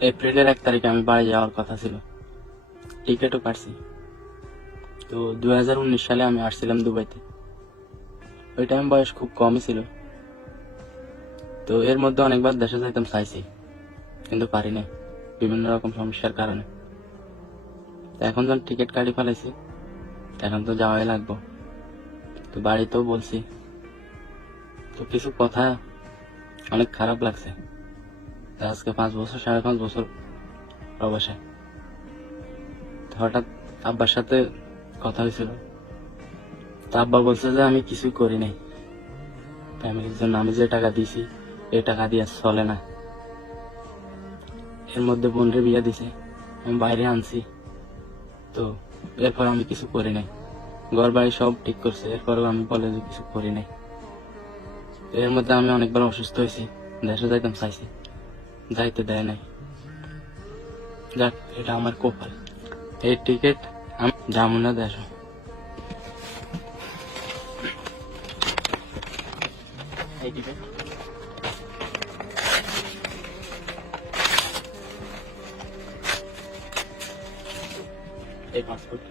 এপ্রিলের 1 তারিখে আমি বাড়ি যাওয়ার কথা ছিল, টিকিটও কাটছি। তো 2019 সালে আমি আসছিলাম দুবাইতে। ওই টাইম বয়স খুব কমই ছিল। তো এর মধ্যে অনেকবার দেশে যাইতাম চাইছি, কিন্তু পারি নাই বিভিন্ন রকম সমস্যার কারণে। তো এখন যখন টিকিট কাটি ফেলাইছি, এখন তো যাওয়াই লাগবো। তো বাড়িতেও বলছি, তো কিছু কথা অনেক খারাপ লাগছে। আজকে 5 বছর 5.5 বছর প্রবাসে। হঠাৎ আব্বার সাথে কথা হয়েছিল। তো আব্বা বলছে যে আমি কিছুই করি নাই ফ্যামিলির জন্য। আমি যে টাকা দিছি এই টাকা দিয়ে চলে না। এর মধ্যে বোনরে বিয়ে দিছে, আমি বাইরে আনছি। তো এরপর আমি কিছু করি নাই। ঘর বাড়ি সব ঠিক করছে, এরপরও আমি বলে যে কিছু করি নাই। এর মধ্যে আমি অনেকবার অসুস্থ হয়েছি, দেশে যাইতাম চাইছি, যাইতে দেয় নাই। যাক, এটা আমার কপাল। এই টিকিট আমি যাবো না দেশ। এই টিকিট, এই পাসপোর্ট।